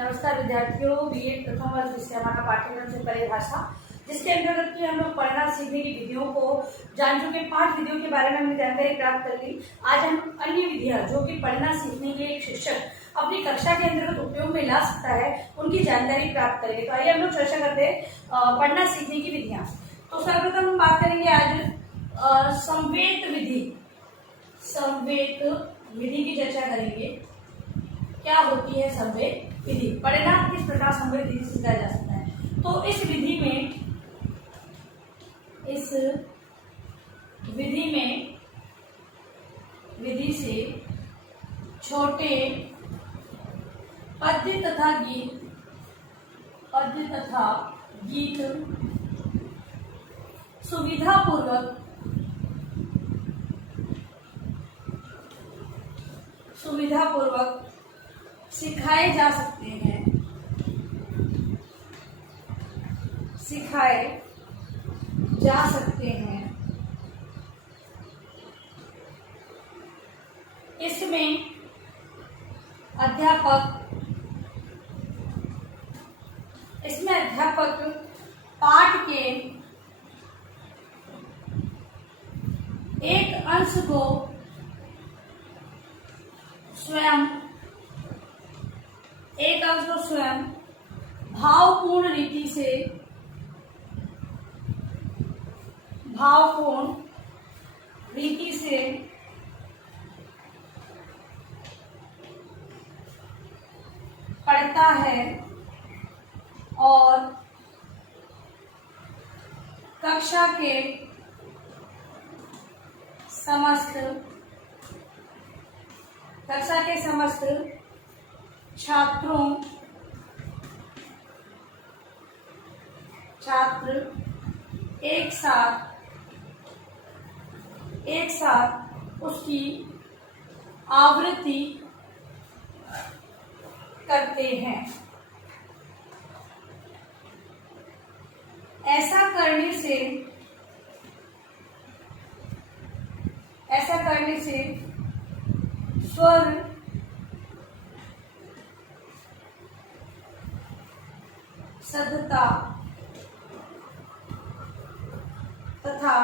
नमस्कार विद्यार्थियों, बीएड प्रथम वर्ष विषय हमारा पाठ्यक्रम से परिभाषा, जिसके अंतर्गत कि हम लोग पढ़ना सीखने की विधियों को जान चुके। 5 विधियों के बारे में हमने जानकारी प्राप्त कर ली। आज हम अन्य विधियां जो कि पढ़ना सीखने के लिए एक शिक्षक अपनी कक्षा के अंतर्गत उपयोग में ला सकता है, उनकी जानकारी प्राप्त करेंगे। तो आइए हम लोग चर्चा करते हैं पढ़ना सीखने की विधियां। तो सर्वप्रथम हम बात करेंगे आज संवेत विधि। संवेत विधि की चर्चा करेंगे। क्या होती है संवेत विधि? पढ़ना किस प्रकार संवेत विधि से सिखाया जा सकता है। तो इस विधि से छोटे पद्य तथा गीत सुविधापूर्वक सिखाए जा सकते हैं। इसमें अध्यापक पाठ के एक अंश को स्वयं भावपूर्ण रीति से पढ़ता है और कक्षा के समस्त छात्र एक साथ उसकी आवृत्ति करते हैं। ऐसा करने से स्वर सद्धता तथा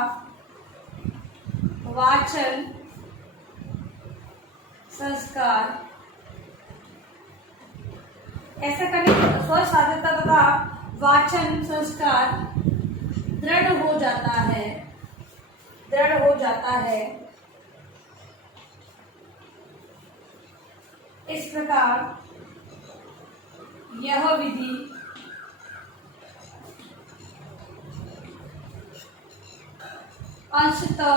वाचन संस्कार स्वर साधता तथा वाचन संस्कार दृढ़ हो जाता है। इस प्रकार यह विधि अंशतः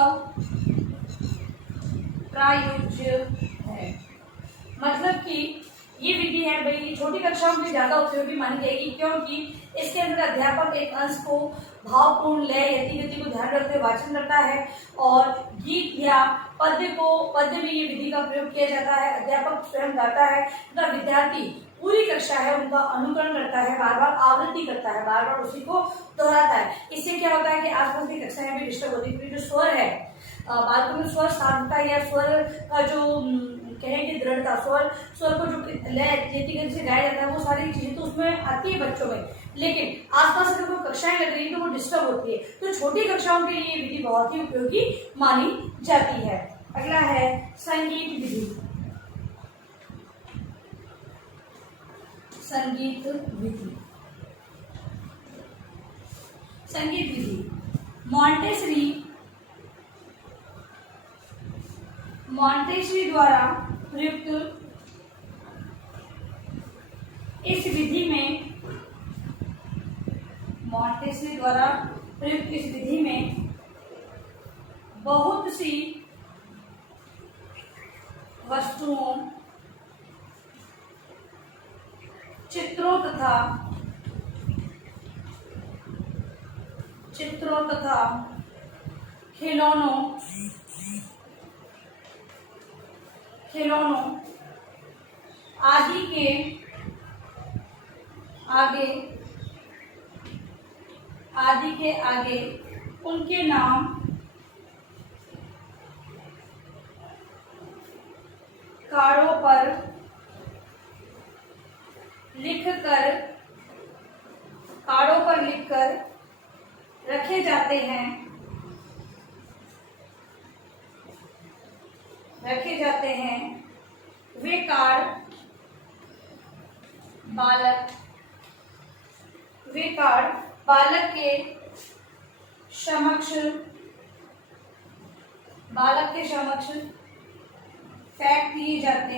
प्रायोज्य है। मतलब कि ये विधि है भाई छोटी कक्षाओं में ज्यादा उपयोगी मानी जाएगी, क्योंकि इसके अंदर अध्यापक एक अंश को भावपूर्ण लय यति को ध्यान रखते वाचन करता है और गीत या पद्य में ये विधि का प्रयोग किया जाता है। अध्यापक स्वयं गाता है तथा विद्यार्थी पूरी कक्षा है उनका अनुकरण करता है, बार बार आवृत्ति करता है, बार बार उसी को दोहराता है। इससे क्या होता है कि आसपास की कक्षाएं भी डिस्टर्ब होती है, क्योंकि जो स्वर है बालकों में स्वर साधता या स्वर का जो कहेंगे दृढ़ता, स्वर को जो लय से गाया जाता है, वो सारी चीजें तो उसमें आती है बच्चों में, लेकिन आसपास अगर कोई कक्षाएं लग रही है तो वो डिस्टर्ब होती है। तो छोटी कक्षाओं के लिए ये विधि बहुत ही उपयोगी मानी जाती है। अगला है संगीत विधि। संगीत विधि मॉन्टेसरी द्वारा प्रयुक्त इस विधि में बहुत सी वस्तुओं, चित्रों तथा खिलौनों आदि के आगे उनके नाम कार्डों पर लिख जाते हैं वे कार्ड बालक के समक्ष फेंक दिए जाते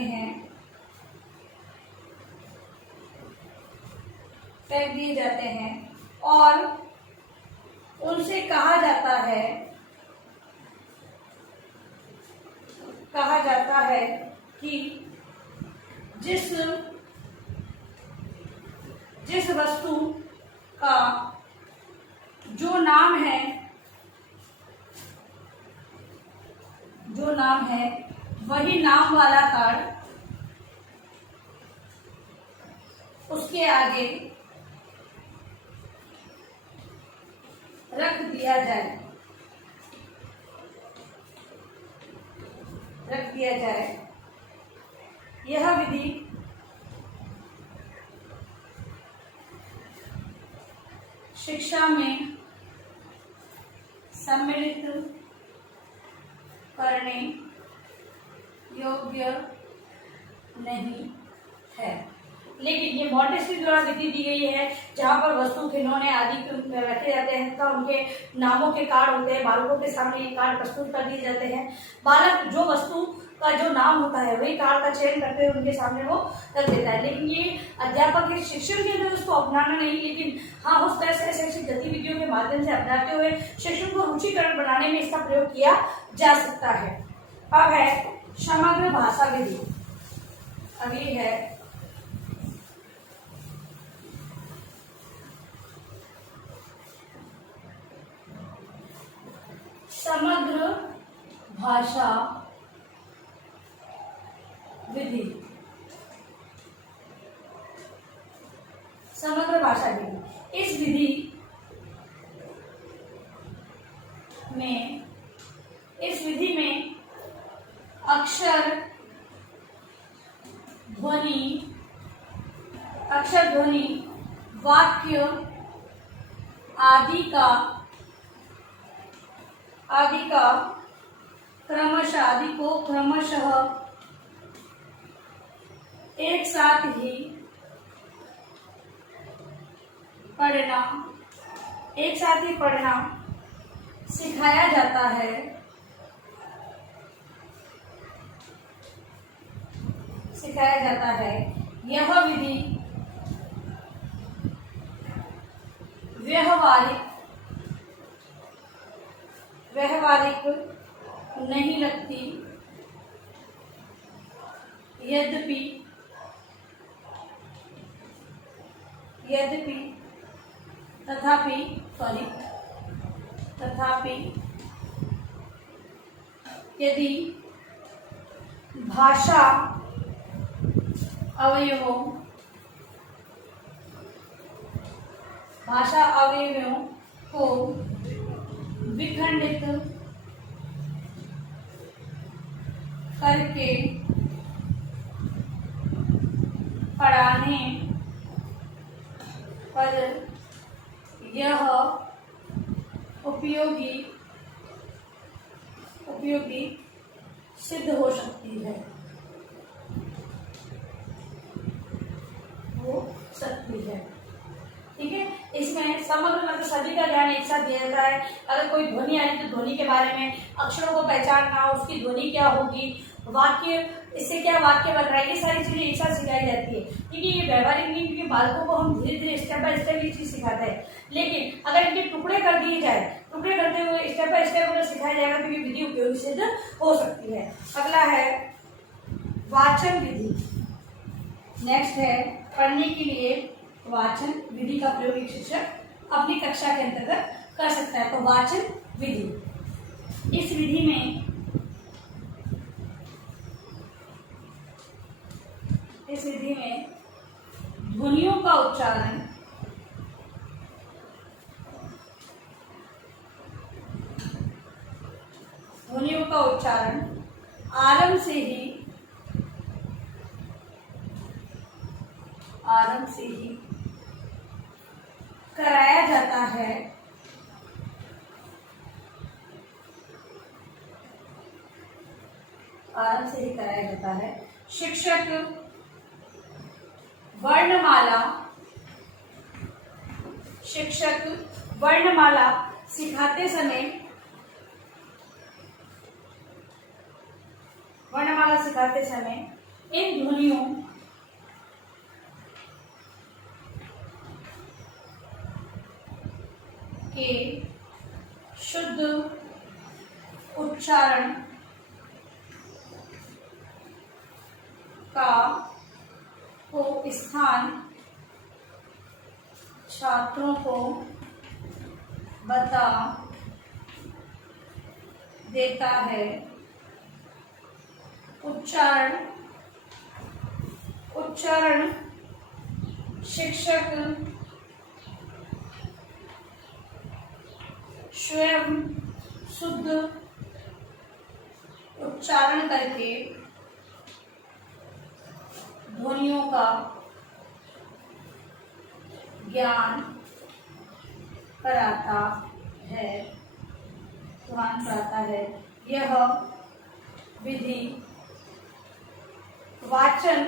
हैं और उनसे कहा जाता है कि जिस वस्तु का जो नाम है वही नाम वाला कार्ड उसके आगे रख दिया जाए। यह विधि शिक्षा में सम्मिलित करने योग्य नहीं है। लेकिन ये मॉन्टेस्क्यू द्वारा विधि दी गई है जहाँ पर वस्तु खिलौने आदि रखे जाते हैं तथा उनके नामों के कार्ड होते हैं। बालकों के सामने ये कार्ड प्रस्तुत कर दिए जाते हैं। बालक जो वस्तु का जो नाम होता है वही कार्ड का चयन करते हुए उनके सामने वो रख देता है। लेकिन ये अध्यापक के शिक्षण के अंदर उसको अपनाना नहीं, लेकिन हाँ उस तरह से शैक्षिक गतिविधियों के माध्यम से अपनाते हुए शिक्षण को रुचिकर बनाने में इसका प्रयोग किया जा सकता है। अब है समग्र भाषा विधि। अगली है समग्र भाषा विधि। समग्र भाषा विधि इस विधि में अक्षर ध्वनि वाक्य आदि का क्रमशः एक साथ ही पढ़ना सिखाया जाता है। यह विधि व्यवहारिक नहीं लगती, तथापि यदि भाषा अवयवों को विखंडित करके पढ़ाने पर यह उपयोगी सिद्ध हो सकती है। ठीक है, इसमें समग्र मतलब सभी का ध्यान एक साथ दिया जाता है। अगर कोई ध्वनि आई तो ध्वनि के बारे में, अक्षरों को पहचानना, उसकी ध्वनि क्या होगी, वाक्य इससे क्या वाक्य बन रहा है, ये सारी चीजें एक साथ सिखाई जाती है। क्योंकि ये व्यवहारिक नहीं, क्योंकि बालकों को हम धीरे धीरे स्टेप बाय स्टेप ये चीज सिखाते हैं। लेकिन अगर इनके टुकड़े कर दिए जाए, टुकड़े करते हुए स्टेप बाय स्टेप अगर सिखाया जाएगा तो ये विधि उपयोगी सिद्ध हो सकती है। अगला है वाचन विधि। नेक्स्ट है पढ़ने के लिए वाचन विधि का प्रयोग एक शिक्षक अपनी कक्षा के अंतर्गत कर सकता है। तो वाचन विधि, इस विधि में ध्वनियों का उच्चारण आरंभ से ही कराया जाता है आरंभ से ही कराया जाता है। शिक्षक वर्णमाला सिखाते समय इन ध्वनियों के शुद्ध उच्चारण को स्थान छात्रों को बता देता है। उच्चारण शिक्षक स्वयं शुद्ध उच्चारण करके ध्वनियों का ज्ञान कराता है। यह विधि वाचन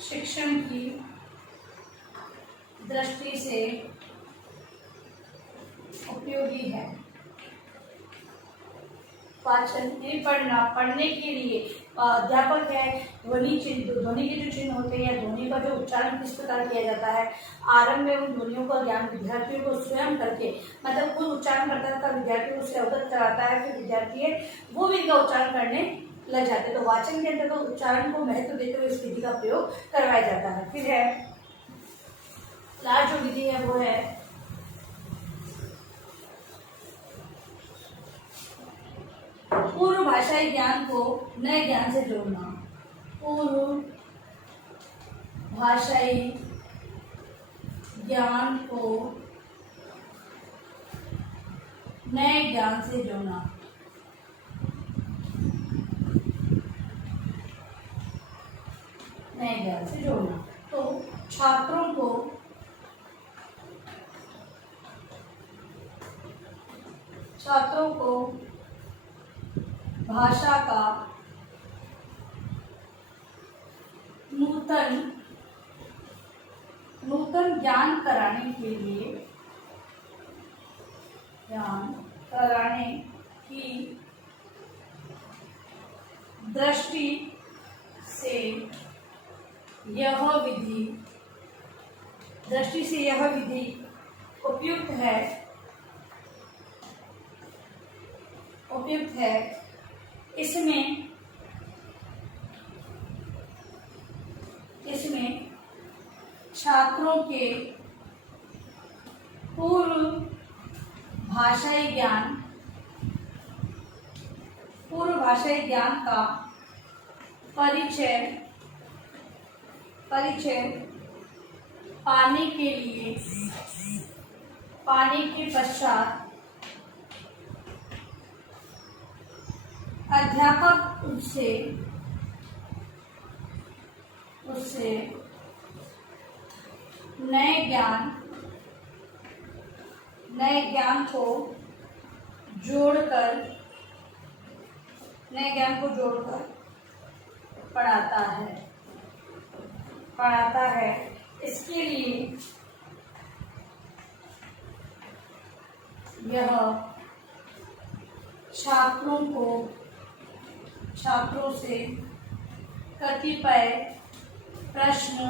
शिक्षण की दृष्टि से उपयोगी है। वाचन पढ़ने के लिए अध्यापक है, ध्वनि के जो चिन्ह होते हैं, ध्वनि का जो उच्चारण किस प्रकार किया जाता है, आरंभ में उन ध्वनियों का ज्ञान विद्यार्थियों को स्वयं करके, मतलब खुद उच्चारण करता था, विद्यार्थियों से अवगत कराता है, फिर विद्यार्थी वो भी इनका उच्चारण करने लग जाते हैं। तो वाचन के अंतर्गत उच्चारण को महत्व देते हुए इस विधि का प्रयोग करवाया जाता है। फिर है लास्ट जो विधि है वो है पूर्व भाषाई ज्ञान को नए ज्ञान से जोड़ना। पूर्व भाषाई ज्ञान को नए ज्ञान से जोड़ना। तो छात्रों को भाषा का नूतन ज्ञान कराने की दृष्टि से यह विधि उपयुक्त है। इसमें छात्रों के पूर्व भाषाई ज्ञान का परिचय पाने के पश्चात अध्यापक उससे नए ज्ञान को जोड़कर पढ़ाता है। इसके लिए यह छात्रों से कतिपय प्रश्न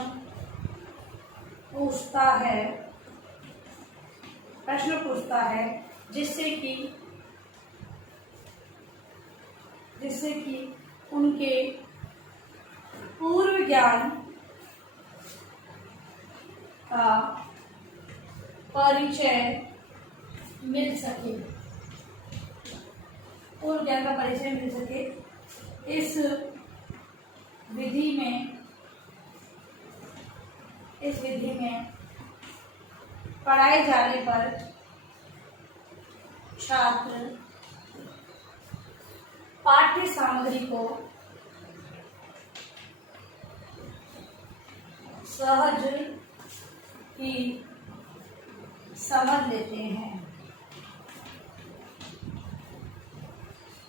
पूछता है जिससे कि उनके पूर्व ज्ञान का परिचय मिल सके। इस विधि में पढ़ाए जाने पर छात्र पाठ्य सामग्री को सहज ही समझ लेते हैं।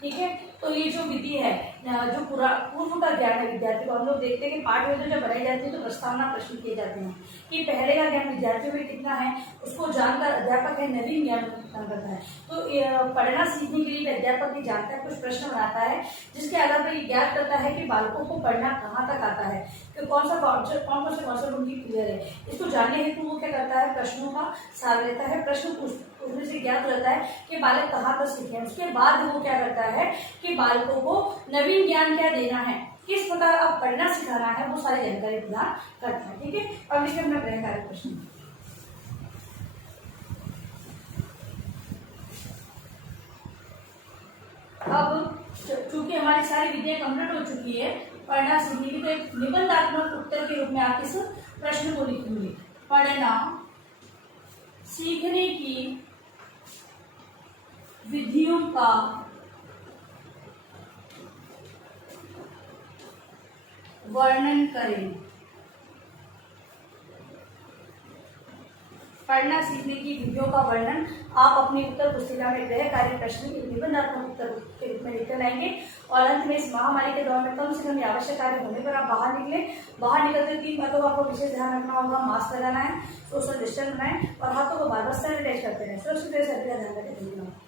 ठीक है। तो ये जो विधि है, जो पूर्व का ज्ञान है विद्यार्थी को, हम लोग देखते हैं कि पाठ्य योजना जब बनाई जाती है तो प्रस्तावना प्रश्न किए जाते हैं कि पहले का ज्ञान विद्यार्थियों में कितना है, उसको जानकर अध्यापक है नवीन ज्ञान प्रदान करता है। तो पढ़ना सीखने के लिए अध्यापक ये जानता है, कुछ प्रश्न बनाता है जिसके आधार पर ये ज्ञात करता है कि बालकों को पढ़ना कहाँ तक आता है, कि कौन से कॉन्सेप्ट उनकी क्लियर है। इसको जानने हेतु वो क्या करता है, प्रश्नों का सार लेता है, प्रश्न पूछने से ज्ञात रहता है कि बालक कहाँ तक सीखे हैं। उसके बाद वो क्या करता है कि बालकों को नवीन ज्ञान क्या देना है, किस प्रकार अब पढ़ना सिखाना है, वो सारी जानकारी प्रदान करता है। ठीक है। अब देखिए अपना गृह कार्य प्रश्न। अब चूंकि हमारी सारी विधियां कंप्लीट हो चुकी है पढ़ना सीखने की, तो एक निबंधात्मक उत्तर के रूप में आप इस प्रश्न को लिखेंगे। पढ़ना सीखने की विधियों का वर्णन करें। पढ़ना सीखने की विधियों का वर्णन आप अपनी उत्तर पुस्तिका में गृह कार्य प्रश्न निबंधात्मक उत्तर के रूप में लिखकर लाएंगे। और अंत में इस महामारी के दौर में कम से कम आवश्यक कार्य होने पर आप बाहर निकले। बाहर निकलते 3 बातों का आपको विशेष ध्यान रखना होगा। मास्क लगाना है, सोशल डिस्टेंस बनाएं और हाथों को बार बार सैनिटाइज करते रहें। सुरक्षित ध्यान रखें।